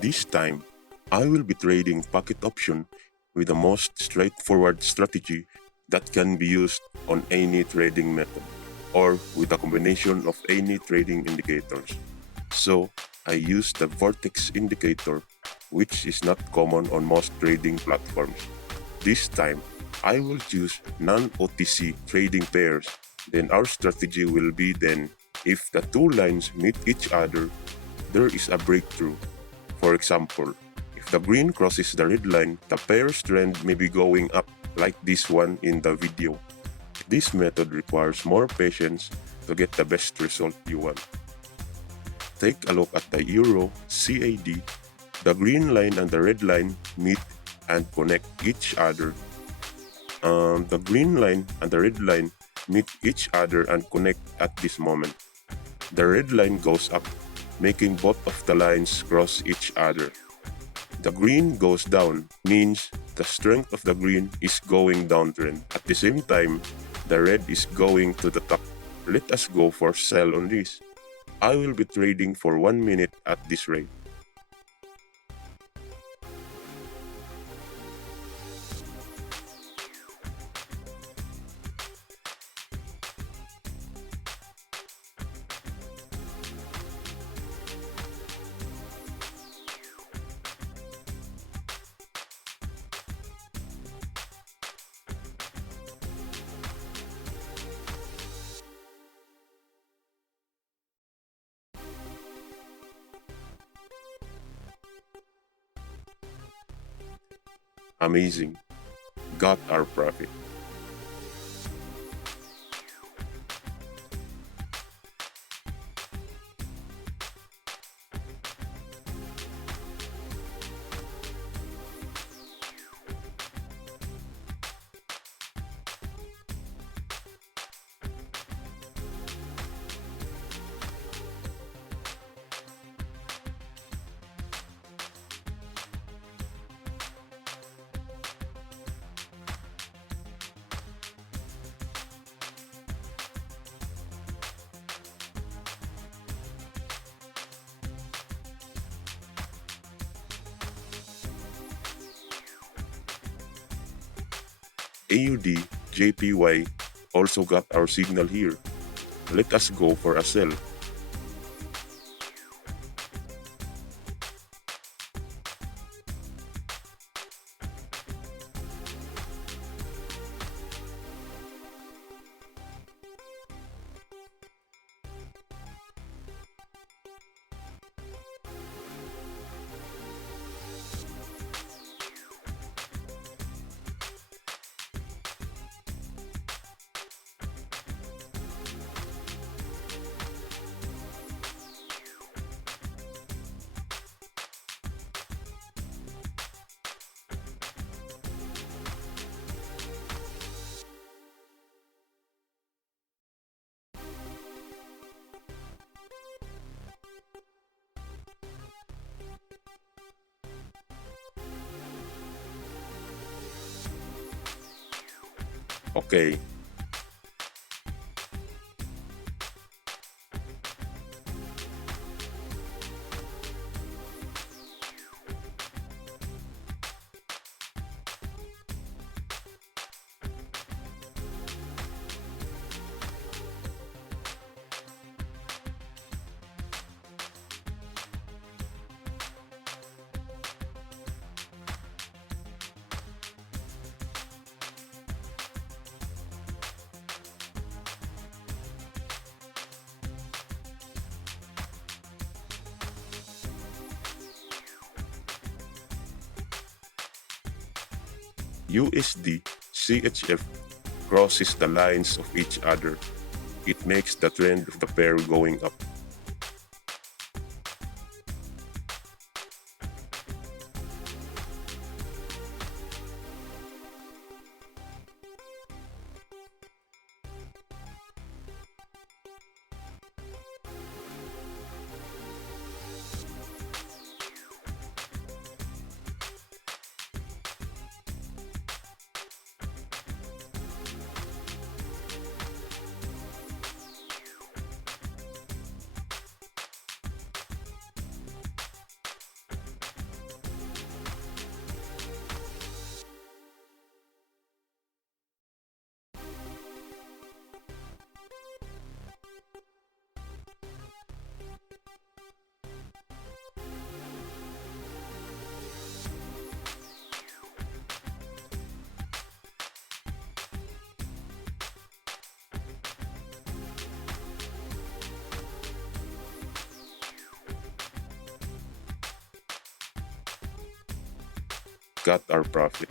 This time, I will be trading pocket option with the most straightforward strategy that can be used on any trading method or with a combination of any trading indicators. So, I use the Vortex Indicator, which is not common on most trading platforms. This time, I will choose non-OTC trading pairs. Then our strategy will be then, if the two lines meet each other, there is a breakthrough. For example, if the green crosses the red line, the pair's trend may be going up like this one in the video. This method requires more patience to get the best result you want. Take a look at the Euro CAD. The green line and the red line meet and connect each other. The green line and the red line meet each other and connect at this moment. The red line goes up, making both of the lines cross each other. The green goes down, means the strength of the green is going downtrend. At the same time, the red is going to the top. Let us go for sell on this. I will be trading for 1 minute at this rate. Amazing. Got our profit. AUD, JPY also got our signal here. Let us go for a sell. Okay. USD CHF crosses the lines of each other. It makes the trend of the pair going up. cut our profit.